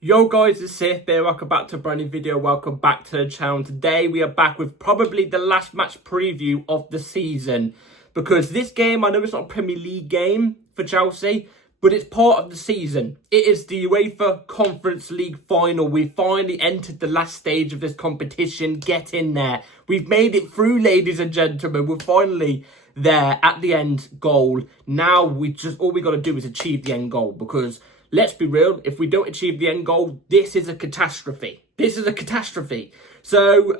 Yo guys, it's Sith here. Welcome back to a brand new video. Welcome back to the channel. Today we are back with probably the last match preview of the season, because this game, I know it's not a Premier League game for Chelsea, but it's part of the season. It is the UEFA Conference League final. We finally entered the last stage of this competition. Get in there. We've made it through, ladies and gentlemen. We're finally there at the end goal. Now all we got to do is achieve the end goal, because let's be real, if we don't achieve the end goal, this is a catastrophe. This is a catastrophe. So,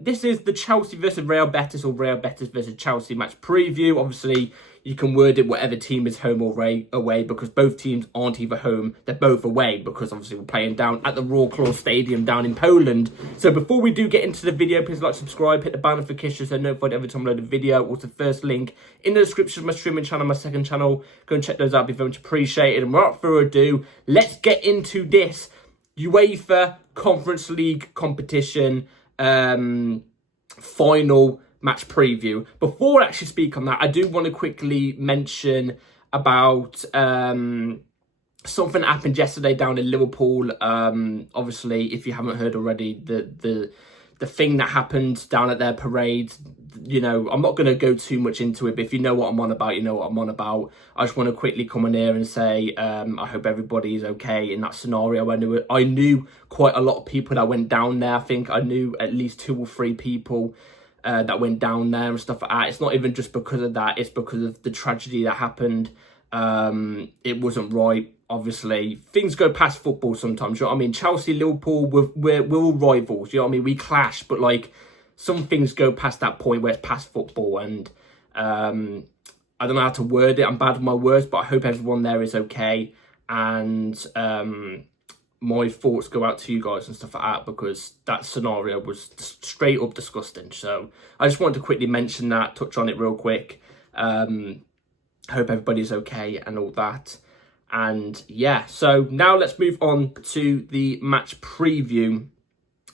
this is the Chelsea versus Real Betis, or Real Betis versus Chelsea match preview. Obviously, you can word it whatever team is home or away, because both teams aren't either home, they're both away, because obviously we're playing down at the Raw Claw Stadium down in Poland. So before we do get into the video, please like, subscribe, hit the bell notification so notified every time I load a video. Also, first link in the description of my streaming channel, my second channel. Go and check those out, be very much appreciated. And without further ado, let's get into this UEFA Conference League competition final match preview. Before I actually speak on that, I do want to quickly mention about something that happened yesterday down in Liverpool. Obviously, if you haven't heard already, the thing that happened down at their parade, you know, I'm not going to go too much into it, but if you know what I'm on about, you know what I'm on about. I just want to quickly come in here and say, I hope everybody is okay in that scenario. I knew quite a lot of people that went down there. I think I knew at least 2 or 3 people that went down there and stuff like that. It's not even just because of that, it's because of the tragedy that happened. It wasn't right. Obviously, things go past football sometimes, you know what I mean? Chelsea, Liverpool, we're all rivals, you know what I mean? We clash, but like, some things go past that point where it's past football, and I don't know how to word it. I'm bad with my words, but I hope everyone there is okay, and my thoughts go out to you guys and stuff like that, because that scenario was straight up disgusting. So I just wanted to quickly mention that, touch on it real quick. Hope everybody's okay and all that. And yeah, so now let's move on to the match preview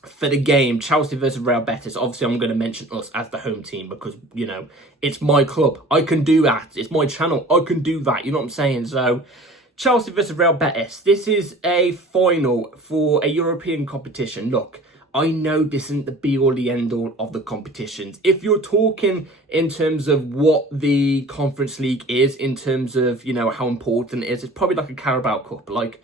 for the game, Chelsea versus Real Betis. Obviously, I'm going to mention us as the home team because, you know, it's my club. I can do that. It's my channel. I can do that. You know what I'm saying? So, Chelsea versus Real Betis. This is a final for a European competition. Look, I know this isn't the be-all, the end-all of the competitions. If you're talking in terms of what the Conference League is, in terms of, you know, how important it is, it's probably like a Carabao Cup. Like,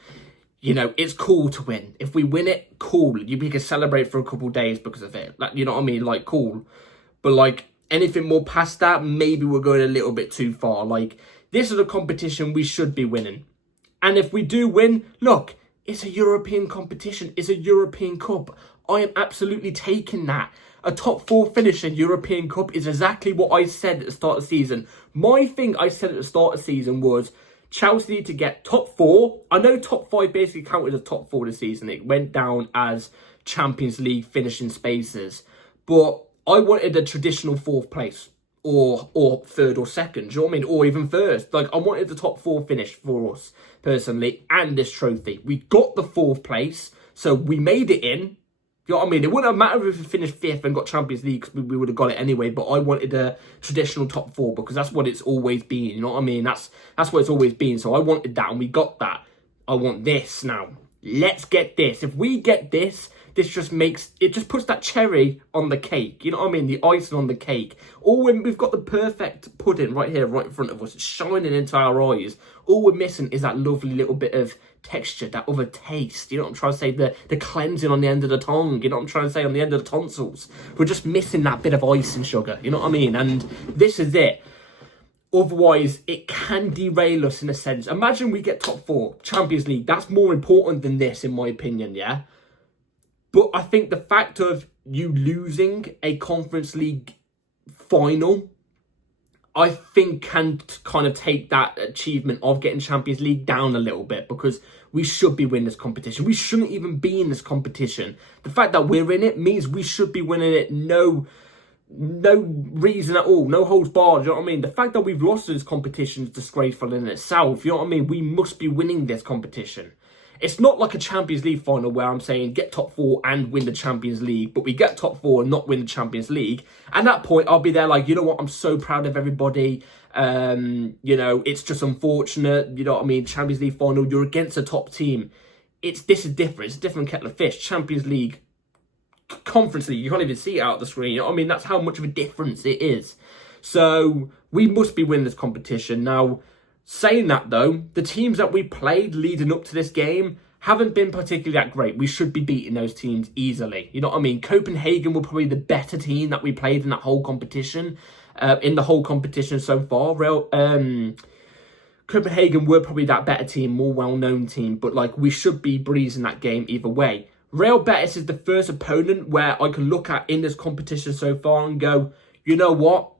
you know, it's cool to win. If we win it, cool. We can celebrate for a couple of days because of it. Like, you know what I mean? Like, cool. But, like, anything more past that, maybe we're going a little bit too far. Like, this is a competition we should be winning. And if we do win, look, it's a European competition. It's a European Cup. I am absolutely taking that. A top 4 finish in European Cup is exactly what I said at the start of the season. My thing I said at the start of the season was Chelsea need to get top 4. I know top 5 basically counted as top 4 this season. It went down as Champions League finishing spaces. But I wanted a traditional 4th place. Or 3rd or 2nd, do you know what I mean? Or even 1st. Like, I wanted the top 4 finish for us, personally, and this trophy. We got the 4th place, so we made it in. You know what I mean? It wouldn't have mattered if we finished 5th and got Champions League, because we would have got it anyway. But I wanted a traditional top 4, because that's what it's always been. You know what I mean? That's what it's always been. So I wanted that, and we got that. I want this now. Let's get this. If we get this, this just makes, it just puts that cherry on the cake. You know what I mean? The icing on the cake. Or when we've got the perfect pudding right here, right in front of us. It's shining into our eyes. All we're missing is that lovely little bit of texture, that other taste. You know what I'm trying to say? The cleansing on the end of the tongue. You know what I'm trying to say? On the end of the tonsils. We're just missing that bit of ice and sugar. You know what I mean? And this is it. Otherwise, it can derail us in a sense. Imagine we get top 4, Champions League. That's more important than this, in my opinion, yeah? But I think the fact of you losing a Conference League final, I think can kind of take that achievement of getting Champions League down a little bit, because we should be winning this competition. We shouldn't even be in this competition. The fact that we're in it means we should be winning it. No reason at all. No holds barred, you know what I mean? The fact that we've lost this competition is disgraceful in itself, you know what I mean? We must be winning this competition. It's not like a Champions League final where I'm saying get top 4 and win the Champions League, but we get top 4 and not win the Champions League. At that point, I'll be there like, you know what, I'm so proud of everybody. You know, it's just unfortunate, you know what I mean? Champions League final, you're against a top team. this is different. It's a different kettle of fish. Champions League, Conference League, you can't even see it out of the screen. You know what I mean? That's how much of a difference it is. So we must be winning this competition. Now, saying that though, the teams that we played leading up to this game haven't been particularly that great. We should be beating those teams easily. You know what I mean? Copenhagen were probably the better team that we played in that whole competition. In the whole competition so far. Copenhagen were probably that better team, more well-known team. But like, we should be breezing that game either way. Real Betis is the first opponent where I can look at in this competition so far and go, you know what?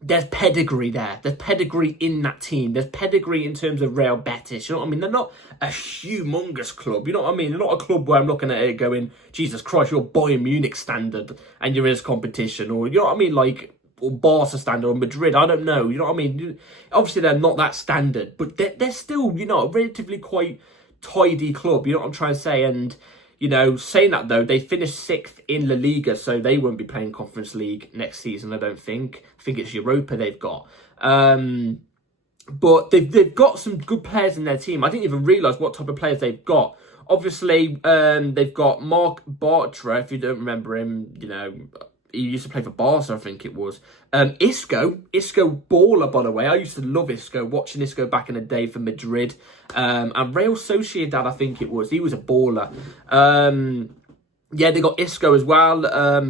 There's pedigree there. There's pedigree in that team. There's pedigree in terms of Real Betis. You know what I mean? They're not a humongous club. You know what I mean? They're not a club where I'm looking at it going, Jesus Christ, you're Bayern Munich standard and you're in this competition. Or, you know what I mean? Like, or Barca standard or Madrid. I don't know. You know what I mean? Obviously, they're not that standard. But they're still, you know, a relatively quite tidy club. You know what I'm trying to say? And, you know, saying that though, they finished 6th in La Liga, so they won't be playing Conference League next season, I don't think. I think it's Europa they've got. But they've got some good players in their team. I didn't even realise what type of players they've got. Obviously, they've got Marc Bartra, if you don't remember him, you know, he used to play for Barca, I think it was. Isco baller, by the way. I used to love Isco, watching Isco back in the day for Madrid. And Real Sociedad, I think it was. He was a baller. Yeah, they got Isco as well.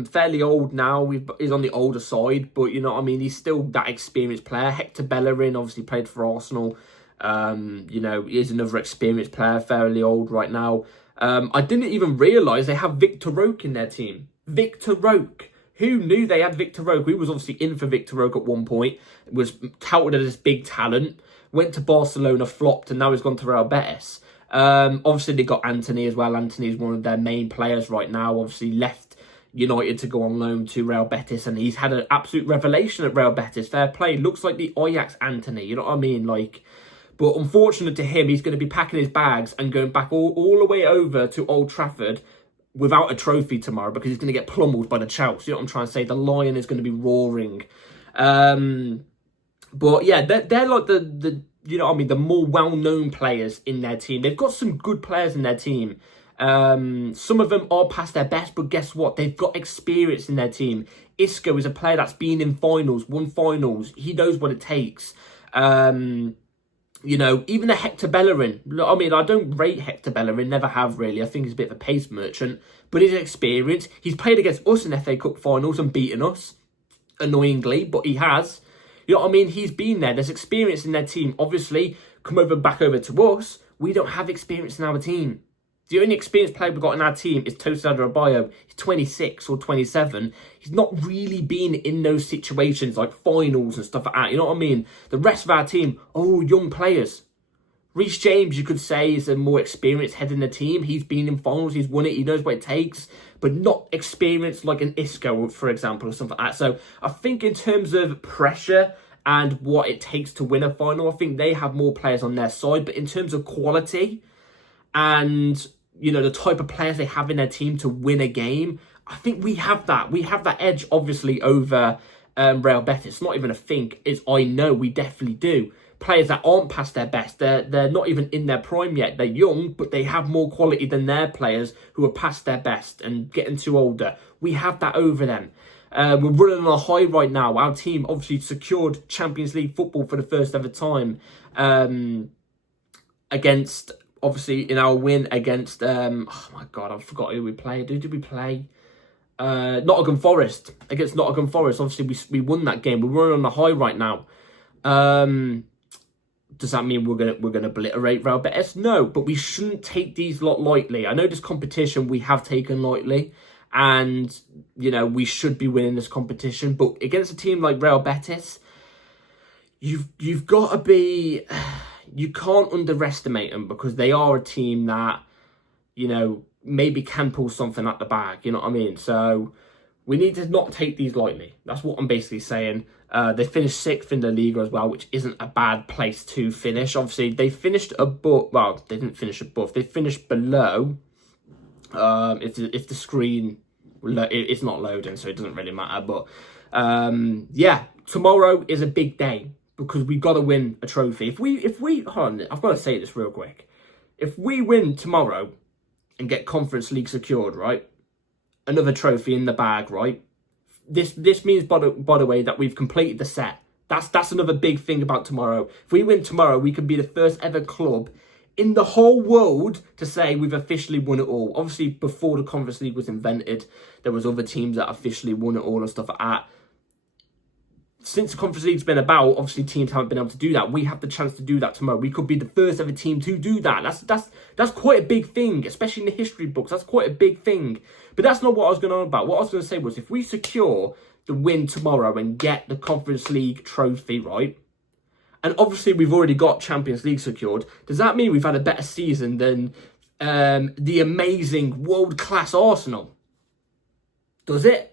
Fairly old now. He's on the older side, but you know what I mean? He's still that experienced player. Hector Bellerin obviously played for Arsenal. You know, he's another experienced player, fairly old right now. I didn't even realise they have Victor Roque in their team. Victor Roque. Who knew they had Victor Roque? We was obviously in for Victor Roque at one point. Was touted as this big talent. Went to Barcelona, flopped, and now he's gone to Real Betis. Obviously, they got Anthony as well. Anthony is one of their main players right now. Obviously, left United to go on loan to Real Betis, and he's had an absolute revelation at Real Betis. Fair play. Looks like the Ajax Anthony. You know what I mean? Like, but unfortunate to him, he's going to be packing his bags and going back all the way over to Old Trafford without a trophy tomorrow because he's going to get pummeled by the Chelsea. You know what I'm trying to say? The Lion is going to be roaring. But yeah, they're like the you know what I mean, the more well-known players in their team. They've got some good players in their team. Some of them are past their best, but guess what? They've got experience in their team. Isco is a player that's been in finals, won finals. He knows what it takes. You know, even a Hector Bellerin. I mean, I don't rate Hector Bellerin, never have really. I think he's a bit of a pace merchant, but he's experienced. He's played against us in FA Cup finals and beaten us, annoyingly, but he has. You know what I mean? He's been there. There's experience in their team. Obviously, back over to us, we don't have experience in our team. The only experienced player we've got in our team is Tosin Adebayo. He's 26 or 27. He's not really been in those situations like finals and stuff like that. You know what I mean? The rest of our team, young players. Reece James, you could say, is a more experienced head in the team. He's been in finals. He's won it. He knows what it takes. But not experienced like an Isco, for example, or something like that. So I think in terms of pressure and what it takes to win a final, I think they have more players on their side. But in terms of quality and, you know, the type of players they have in their team to win a game, I think we have that. We have that edge, obviously, over Real Betis. It's not even a think. I know we definitely do. Players that aren't past their best, they're not even in their prime yet. They're young, but they have more quality than their players who are past their best and getting too older. We have that over them. We're running on a high right now. Our team obviously secured Champions League football for the first ever time against, obviously, in our win against, oh my God, I forgot who we played. Who did we play? Nottingham Forest. Against Nottingham Forest. Obviously, we won that game. We're running on a high right now. Does that mean we're gonna obliterate Real Betis? No, but we shouldn't take these lot lightly. I know this competition we have taken lightly, and you know we should be winning this competition. But against a team like Real Betis, you've got to be. You can't underestimate them because they are a team that, you know, maybe can pull something out the bag. You know what I mean? So we need to not take these lightly. That's what I'm basically saying. They finished 6th in the Liga as well, which isn't a bad place to finish. Obviously, they finished above. Well, they didn't finish above. They finished below. If the screen, it's not loading, so it doesn't really matter. But yeah, tomorrow is a big day because we've got to win a trophy. If we hold on, I've got to say this real quick. If we win tomorrow, and get Conference League secured, right? Another trophy in the bag, right? This means, by the way, that we've completed the set. That's another big thing about tomorrow. If we win tomorrow, we could be the first ever club in the whole world to say we've officially won it all. Obviously, before the Conference League was invented, there was other teams that officially won it all and stuff like that. Since the Conference League's been about, obviously teams haven't been able to do that. We have the chance to do that tomorrow. We could be the first ever team to do that. That's quite a big thing, especially in the history books. That's quite a big thing. But that's not what I was going on about. What I was going to say was, if we secure the win tomorrow and get the Conference League trophy, right? And obviously we've already got Champions League secured. Does that mean we've had a better season than the amazing world-class Arsenal? Does it?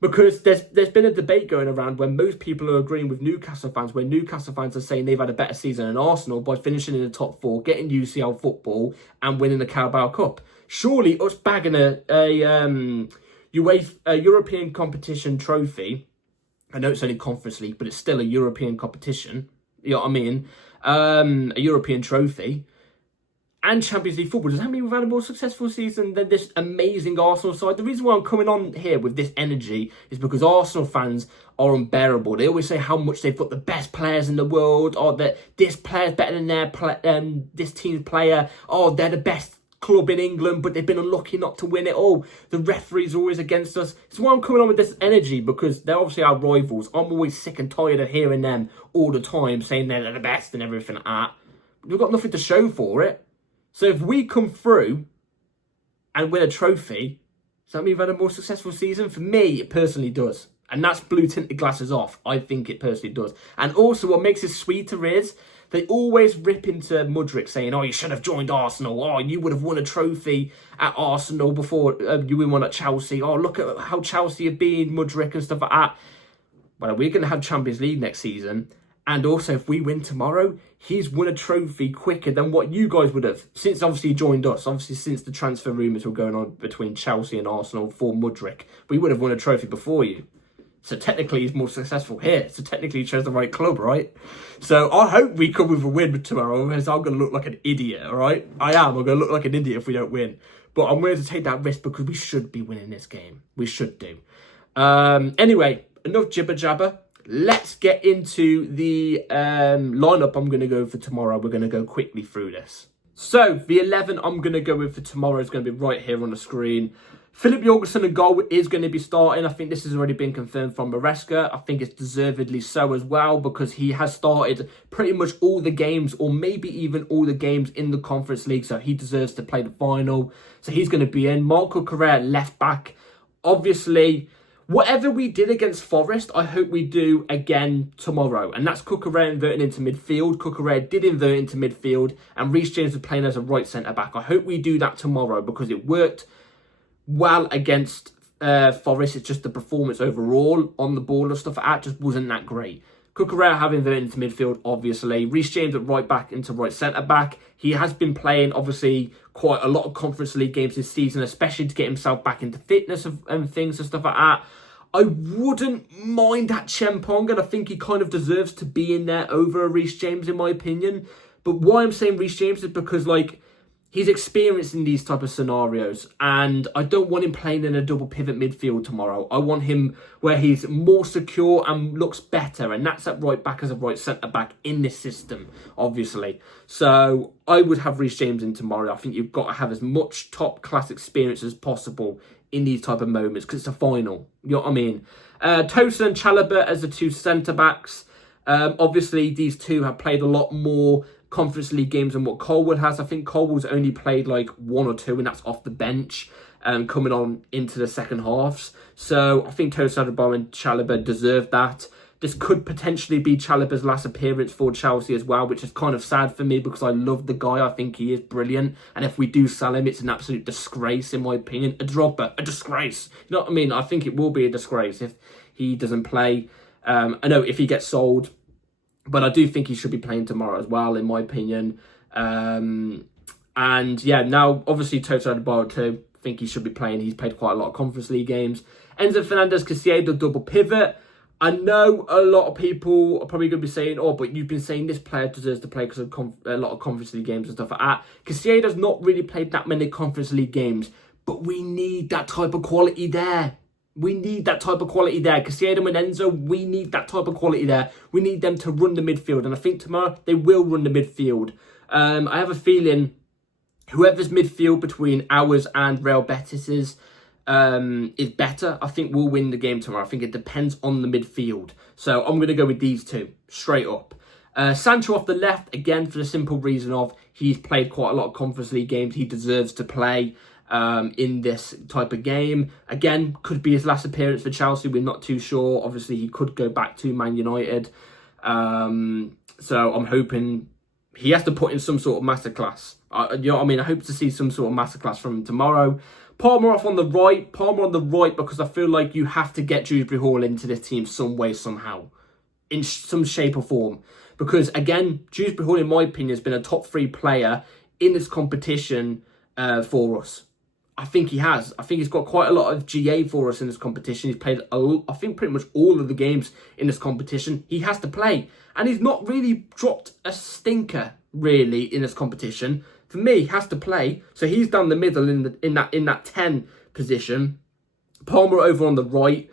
Because there's been a debate going around where most people are agreeing with Newcastle fans, where Newcastle fans are saying they've had a better season than Arsenal by finishing in the top 4, getting UCL football and winning the Carabao Cup. Surely us bagging a European competition trophy, I know it's only Conference League, but it's still a European competition, you know what I mean? A European trophy and Champions League football. Does that mean we've had a more successful season than this amazing Arsenal side? The reason why I'm coming on here with this energy is because Arsenal fans are unbearable. They always say how much they've got the best players in the world, or that this player's better than this team's player, or they're the best club in England, but they've been unlucky not to win it all. The referees are always against us. It's why I'm coming on with this energy, because they're obviously our rivals. I'm always sick and tired of hearing them all the time saying they're the best and everything like that. We've got nothing to show for it. So if we come through and win a trophy, does that mean we've had a more successful season? For me, it personally does. And that's blue tinted glasses off. I think it personally does. And also what makes it sweeter is they always rip into Mudryk saying, oh, you should have joined Arsenal. Oh, you would have won a trophy at Arsenal before you win one at Chelsea. Oh, look at how Chelsea have been, Mudryk and stuff like that. Well, we're going to have Champions League next season. And also, if we win tomorrow, he's won a trophy quicker than what you guys would have. Since obviously he joined us. Obviously, since the transfer rumours were going on between Chelsea and Arsenal for Mudryk. We would have won a trophy before you. So technically, he's more successful here. So technically, he chose the right club, right? So I hope we come with a win tomorrow, because I'm going to look like an idiot, all right? I am. I'm going to look like an idiot if we don't win. But I'm willing to take that risk because we should be winning this game. We should do. Anyway, enough jibber jabber. Let's get into the lineup I'm going to go for tomorrow. We're going to go quickly through this. So, the 11 I'm going to go with for tomorrow is going to be right here on the screen. Philip Jorgensen in goal is going to be starting. I think this has already been confirmed from Maresca. I think it's deservedly so as well, because he has started pretty much all the games, or maybe even all the games in the Conference League, so he deserves to play the final. So he's going to be in. Marco Correa, left back. Obviously, whatever we did against Forest, I hope we do again tomorrow. And that's Cucurella inverting into midfield. Cucurella did invert into midfield, and Reece James is playing as a right centre-back. I hope we do that tomorrow, because it worked well against Forest. It's just the performance overall on the ball and stuff like that just wasn't that great. Cucurella have inverted into midfield, obviously. Reece James at right back into right centre-back. He has been playing, obviously, quite a lot of Conference League games this season, especially to get himself back into fitness and things and stuff like that. I wouldn't mind that Chempong, and I think he kind of deserves to be in there over Reece James, in my opinion. But why I'm saying Reece James is because, like, he's experienced in these type of scenarios, and I don't want him playing in a double pivot midfield tomorrow. I want him where he's more secure and looks better, and that's at right back as a right centre-back in this system, obviously. So I would have Reece James in tomorrow. I think you've got to have as much top-class experience as possible in these type of moments, because it's a final. You know what I mean? Tosin and Chalobah as the two centre-backs. Obviously, these two have played a lot more Conference League games than what Colwood has. I think Colwood's only played like 1 or 2, and that's off the bench, coming on into the second halves. So I think Tosin and Chalobah deserve that. This could potentially be Chalobah's last appearance for Chelsea as well, which is kind of sad for me, because I love the guy. I think he is brilliant. And if we do sell him, it's an absolute disgrace, in my opinion. A Drogba, a disgrace. You know what I mean? I think it will be a disgrace if he doesn't play. I know if he gets sold, but I do think he should be playing tomorrow as well, in my opinion. And yeah, now obviously Tosin Adebayo too. I think he should be playing. He's played quite a lot of Conference League games. Enzo Fernandez, Caicedo, double pivot. I know a lot of people are probably going to be saying, oh, but you've been saying this player deserves to play because of a lot of Conference League games and stuff like that. Caicedo's not really played that many Conference League games, but we need that type of quality there. We need that type of quality there. Caicedo and Enzo, we need that type of quality there. We need them to run the midfield, and I think tomorrow they will run the midfield. I have a feeling whoever's midfield between ours and Real Betis's is better. I think we'll win the game tomorrow. I think it depends on the midfield. So I'm going to go with these two, straight up. Sancho off the left, again, for the simple reason of he's played quite a lot of Conference League games. He deserves to play in this type of game. Again, could be his last appearance for Chelsea. We're not too sure. Obviously, he could go back to Man United. So I'm hoping he has to put in some sort of masterclass. You know what I mean? I hope to see some sort of masterclass from him tomorrow. Palmer off on the right. Palmer on the right because I feel like you have to get Dewsbury Hall into this team some way, somehow. In some shape or form. Because, again, Dewsbury Hall, in my opinion, has been a top 3 player in this competition for us. I think he has. I think he's got quite a lot of GA for us in this competition. He's played, I think, pretty much all of the games in this competition. He has to play. And he's not really dropped a stinker, really, in this competition. For me, he has to play. So he's down the middle in that 10 position. Palmer over on the right.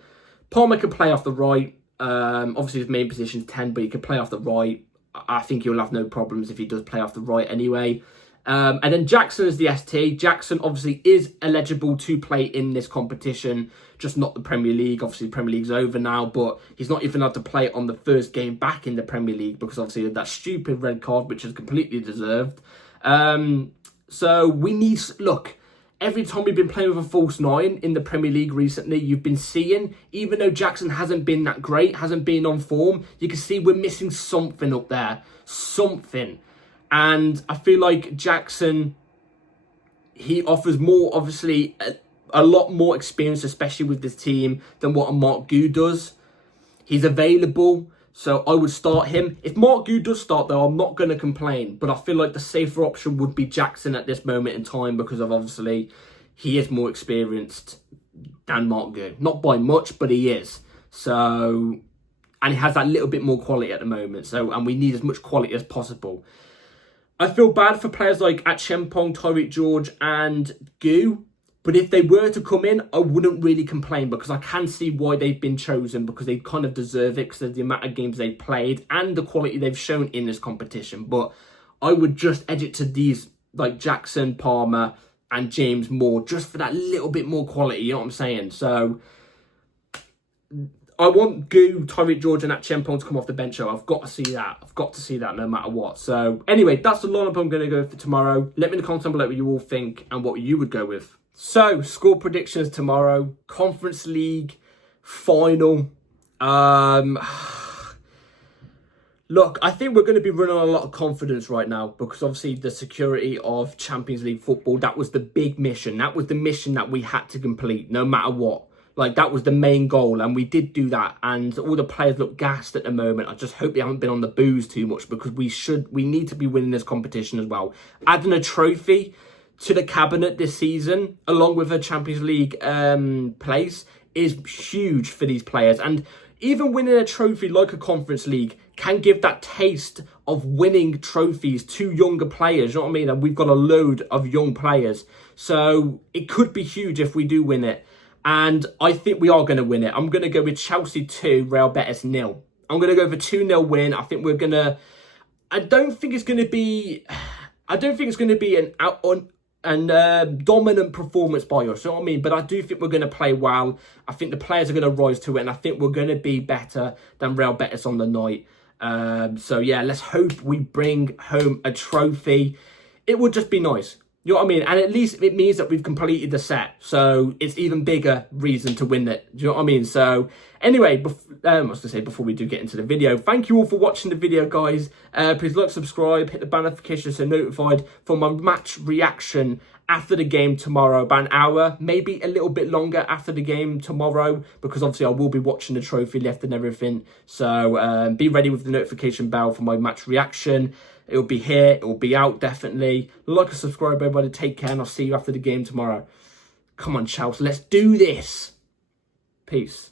Palmer can play off the right. Obviously, his main position is 10, but he can play off the right. I think he'll have no problems if he does play off the right anyway. And then Jackson is the ST. Jackson obviously is eligible to play in this competition, just not the Premier League. Obviously, the Premier League's over now, but he's not even allowed to play on the first game back in the Premier League because obviously of that stupid red card, which is completely deserved. So we need, look, every time we've been playing with a false 9 in the Premier League recently, you've been seeing, even though Jackson hasn't been that great, hasn't been on form, you can see we're missing something up there. Something. And I feel like Jackson, he offers more, obviously, a lot more experience, especially with this team, than what a Mark Gu does. He's available, so I would start him. If Mark Gu does start, though, I'm not going to complain. But I feel like the safer option would be Jackson at this moment in time because of, obviously, he is more experienced than Mark Gu. Not by much, but he is. So, and he has that little bit more quality at the moment. So, and we need as much quality as possible. I feel bad for players like Achempong, Tyreek George and Gu. But if they were to come in, I wouldn't really complain because I can see why they've been chosen because they kind of deserve it because of the amount of games they've played and the quality they've shown in this competition. But I would just edge it to these like Jackson, Palmer and James Moore just for that little bit more quality, you know what I'm saying? So I want Gu, Tyreek George and Achempong to come off the bench. So I've got to see that. I've got to see that no matter what. So anyway, that's the lineup I'm going to go for tomorrow. Let me in the comments below what you all think and what you would go with. So, score predictions tomorrow. Conference League final. Look, I think we're going to be running on a lot of confidence right now because obviously the security of Champions League football, that was the big mission. That was the mission that we had to complete no matter what. Like, that was the main goal, and we did do that. And all the players look gassed at the moment. I just hope they haven't been on the booze too much because we need to be winning this competition as well. Adding a trophy to the cabinet this season, along with a Champions League place, is huge for these players. And even winning a trophy like a Conference League can give that taste of winning trophies to younger players, you know what I mean? And we've got a load of young players. So it could be huge if we do win it. And I think we are going to win it. I'm going to go with Chelsea 2, Real Betis 0. I'm going to go for 2-0 win. I think we're going to... I don't think it's going to be an dominant performance by us, you know what I mean? But I do think we're going to play well. I think the players are going to rise to it, and I think we're going to be better than Real Betis on the night. So yeah, let's hope we bring home a trophy. It would just be nice. You know what I mean? And at least it means that we've completed the set. So it's even bigger reason to win it. Do you know what I mean? So anyway, I was going to say before we do get into the video, thank you all for watching the video, guys. Please like, subscribe, hit the bell notification so you're notified for my match reaction after the game tomorrow. About an hour, maybe a little bit longer after the game tomorrow, because obviously I will be watching the trophy lift and everything. So be ready with the notification bell for my match reaction. It'll be here. It'll be out, definitely. Like and subscribe, everybody. Take care, and I'll see you after the game tomorrow. Come on, Chelsea. Let's do this. Peace.